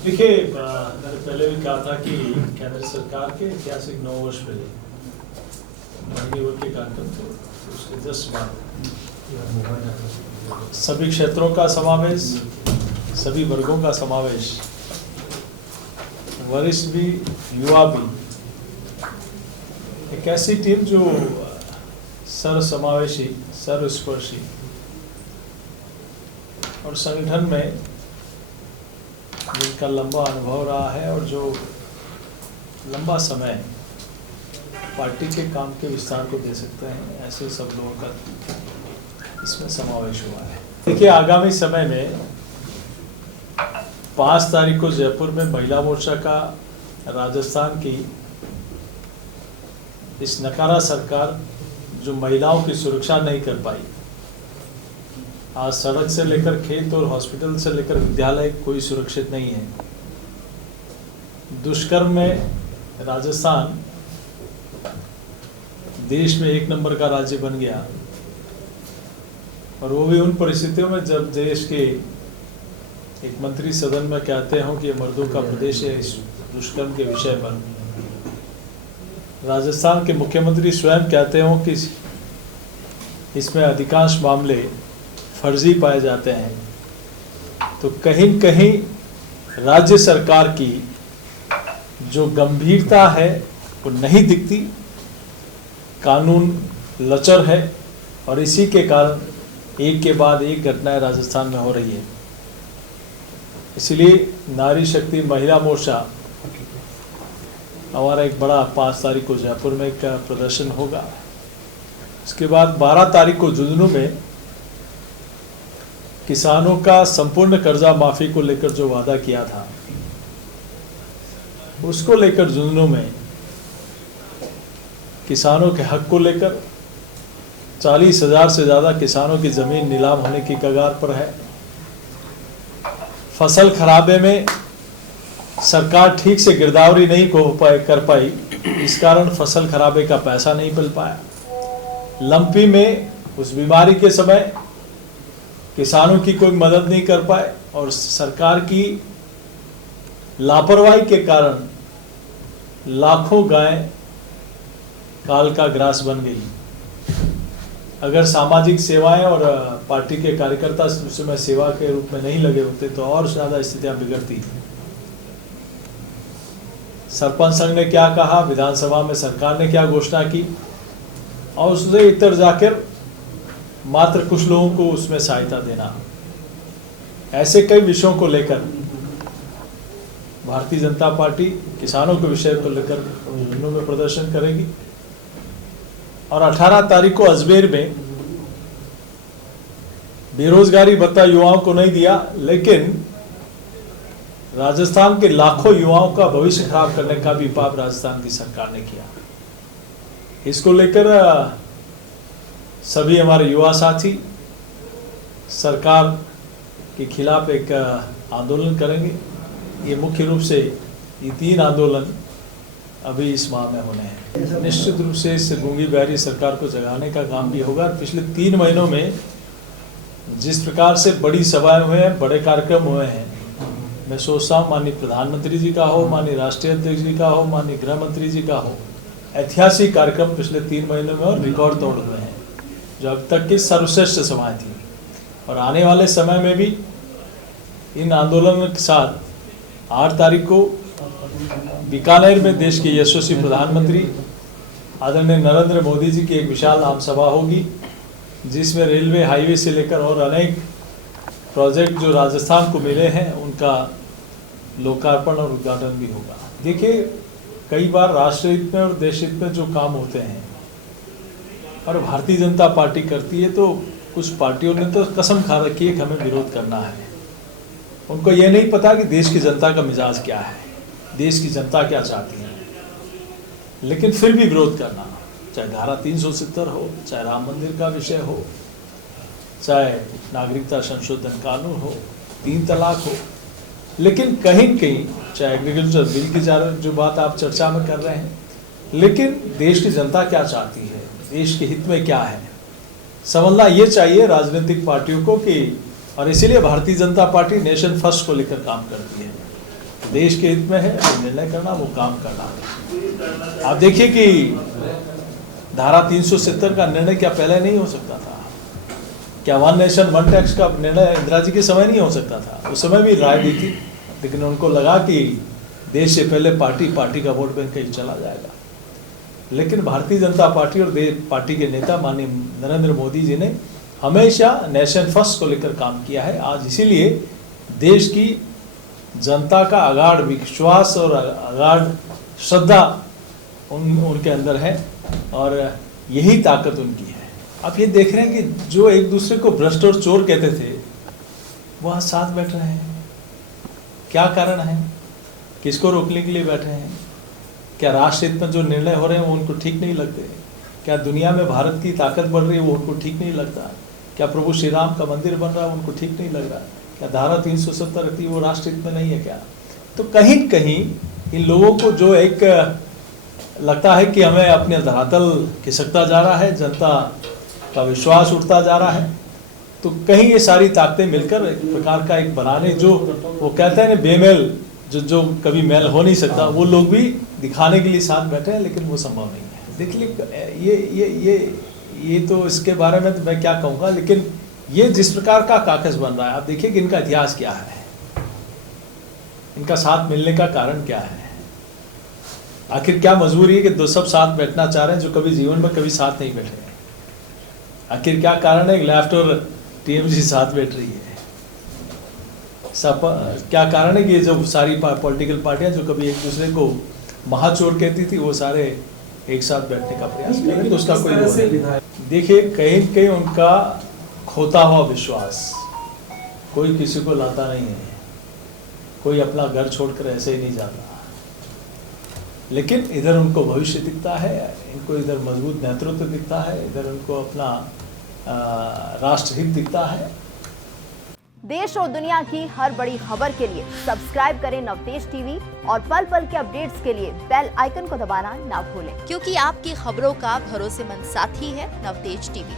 देखिए, मैंने पहले भी कहा था कि केंद्र सरकार के ऐतिहासिक 9 वर्ष पहले महीने के कार्यक्रम थे, उसके 10 बाद सभी क्षेत्रों का समावेश, सभी वर्गों का समावेश, वरिष्ठ भी युवा भी, एक ऐसी टीम जो सर्वसमावेशी, सर्वस्पर्शी और संगठन में जिनका लंबा अनुभव रहा है और जो लंबा समय पार्टी के काम के विस्तार को दे सकते हैं, ऐसे सब लोगों का इसमें समावेश हुआ है। देखिए, आगामी समय में 5 तारीख को जयपुर में महिला मोर्चा का राजस्थान की इस नकारा सरकार जो महिलाओं की सुरक्षा नहीं कर पाई, आज सड़क से लेकर खेत और हॉस्पिटल से लेकर विद्यालय कोई सुरक्षित नहीं है। दुष्कर्म में राजस्थान देश में 1 नंबर का राज्य बन गया, और वो भी उन परिस्थितियों में जब देश के एक मंत्री सदन में कहते हो कि ये मर्दों का प्रदेश है। इस दुष्कर्म के विषय पर राजस्थान के मुख्यमंत्री स्वयं कहते हो कि इसमें अधिकांश मामले फर्जी पाए जाते हैं, तो कहीं न कहीं राज्य सरकार की जो गंभीरता है वो नहीं दिखती, कानून लचर है, और इसी के कारण एक के बाद एक घटनाएं राजस्थान में हो रही है। इसलिए नारी शक्ति महिला मोर्चा हमारा एक बड़ा 5 तारीख को जयपुर में एक प्रदर्शन होगा। इसके बाद 12 तारीख को झुंझुनू में किसानों का संपूर्ण कर्जा माफी को लेकर जो वादा किया था, उसको लेकर झुंझुनू में किसानों के हक को लेकर 40,000 से ज़्यादा किसानों की ज़मीन नीलाम होने की कगार पर है। फसल खराबे में सरकार ठीक से गिरदावरी नहीं कर पाई, इस कारण फसल खराबे का पैसा नहीं मिल पाया। लंपी में उस बीमारी के समय किसानों की कोई मदद नहीं कर पाए, और सरकार की लापरवाही के कारण लाखों गाय काल का ग्रास बन गई। अगर सामाजिक सेवाएं और पार्टी के कार्यकर्ता उसमें सेवा के रूप में नहीं लगे होते तो और ज़्यादा स्थितियां बिगड़ती। सरपंच संघ ने क्या कहा, विधानसभा में सरकार ने क्या घोषणा की, और उससे इतर जाकर मात्र कुछ लोगों को उसमें सहायता देना, ऐसे कई विषयों को लेकर भारतीय जनता पार्टी किसानों के विषय को लेकर झुंझुनू में प्रदर्शन करेगी। और 18 तारीख को अजमेर में बेरोजगारी भत्ता युवाओं को नहीं दिया, लेकिन राजस्थान के लाखों युवाओं का भविष्य खराब करने का भी पाप राजस्थान की सरकार ने किया। इसको लेकर सभी हमारे युवा साथी सरकार के खिलाफ एक आंदोलन करेंगे। ये मुख्य रूप से ये 3 आंदोलन अभी इस माह में होने हैं। निश्चित रूप से इस गूंगी बहरी सरकार को जगाने का काम भी होगा। पिछले 3 महीनों में जिस प्रकार से बड़ी सभाएं हुए हैं, बड़े कार्यक्रम हुए हैं, मैं सोचता हूँ माननीय प्रधानमंत्री जी का हो, माननीय राष्ट्रीय अध्यक्ष जी का हो, माननीय गृह मंत्री जी का हो, ऐतिहासिक कार्यक्रम पिछले 3 महीनों में और रिकॉर्ड तोड़ हुए हैं, जो अब तक की सर्वश्रेष्ठ सभाएं थी। और आने वाले समय में भी इन आंदोलनों के साथ 8 तारीख को बीकानेर में देश के यशस्वी प्रधानमंत्री आदरणीय नरेंद्र मोदी जी की एक विशाल आम सभा होगी, जिसमें रेलवे, हाईवे से लेकर और अनेक प्रोजेक्ट जो राजस्थान को मिले हैं उनका लोकार्पण और उद्घाटन भी होगा। देखिए, कई बार राष्ट्र हित में और देश हित में जो काम होते हैं और भारतीय जनता पार्टी करती है, तो कुछ पार्टियों ने तो कसम खा रखी है कि हमें विरोध करना है। उनको ये नहीं पता कि देश की जनता का मिजाज क्या है, देश की जनता क्या चाहती है, लेकिन फिर भी विरोध करना, चाहे धारा 370 हो, चाहे राम मंदिर का विषय हो, चाहे नागरिकता संशोधन कानून हो, 3 तलाक हो, लेकिन कहीं न कहीं चाहे एग्रीकल्चर बिल की जो बात आप चर्चा में कर रहे हैं, लेकिन देश की जनता क्या चाहती है, देश के हित में क्या है, समझना ये चाहिए राजनीतिक पार्टियों को कि, और इसीलिए Bharatiya Janata party nation first को लेकर काम करती है। देश के हित में है वो निर्णय करना, वो काम करना। आप देखिए कि धारा 370 का निर्णय क्या पहले नहीं हो सकता था? क्या वन नेशन वन टैक्स का निर्णय इंदिरा जी के समय नहीं हो सकता था? उस समय भी राय दी थी, लेकिन उनको लगा कि देश से पहले पार्टी का वोट बैंक कहीं चला जाएगा। लेकिन भारतीय जनता पार्टी और पार्टी के नेता माननीय नरेंद्र मोदी जी ने हमेशा नेशन फर्स्ट को लेकर काम किया है। आज इसीलिए देश की जनता का अगाध विश्वास और अगाध श्रद्धा उनके अंदर है, और यही ताकत उनकी है। आप ये देख रहे हैं कि जो एक दूसरे को भ्रष्ट और चोर कहते थे, वह साथ बैठ रहे हैं। क्या कारण है? किसको रोकने के लिए बैठे हैं? क्या राष्ट्र हित में जो निर्णय हो रहे हैं वो उनको ठीक नहीं लगते? क्या दुनिया में भारत की ताकत बढ़ रही है वो उनको ठीक नहीं लगता? क्या प्रभु श्री राम का मंदिर बन रहा है उनको ठीक नहीं लग रहा? क्या धारा 370 रखती है वो राष्ट्र हित में नहीं है क्या? तो कहीं कहीं इन लोगों को जो एक लगता है कि हमें अपने धरातल खिसकता जा रहा है, जनता का विश्वास उठता जा रहा है, तो कहीं ये सारी ताकतें मिलकर एक प्रकार का एक बनाने, जो वो कहते हैं ना बेमेल, जो कभी मेल हो नहीं सकता, वो लोग भी दिखाने के लिए साथ बैठे हैं, लेकिन वो संभव नहीं है। देखिए ये तो इसके बारे में तो मैं क्या कहूँगा, लेकिन ये जिस प्रकार का काकस बन रहा है, आप देखिए कि इनका इतिहास क्या है, इनका साथ मिलने का कारण क्या है। आखिर क्या मजबूरी है कि दो सब साथ बैठना चाह रहे हैं जो कभी जीवन में कभी साथ नहीं बैठे? आखिर क्या कारण है कि लेफ्ट और टीएमसी साथ बैठ रही है? क्या कारण है कि ये जो सारी पॉलिटिकल पार्टियां जो कभी एक दूसरे को महाचोर कहती थी, वो सारे एक साथ बैठने का प्रयास कर रहे हैं? तो उसका कोई देखिए, कहीं कहीं उनका खोता हुआ विश्वास, कोई किसी को लाता नहीं है, कोई अपना घर छोड़कर ऐसे ही नहीं जाता, लेकिन इधर उनको भविष्य दिखता है, इनको इधर मजबूत नेतृत्व दिखता है, इधर उनको अपना राष्ट्रहित दिखता है। देश और दुनिया की हर बड़ी खबर के लिए सब्सक्राइब करें नवतेज टीवी, और पल पल के अपडेट्स के लिए बेल आइकन को दबाना ना भूलें, क्योंकि आपकी खबरों का भरोसेमंद साथी है नवतेज टीवी।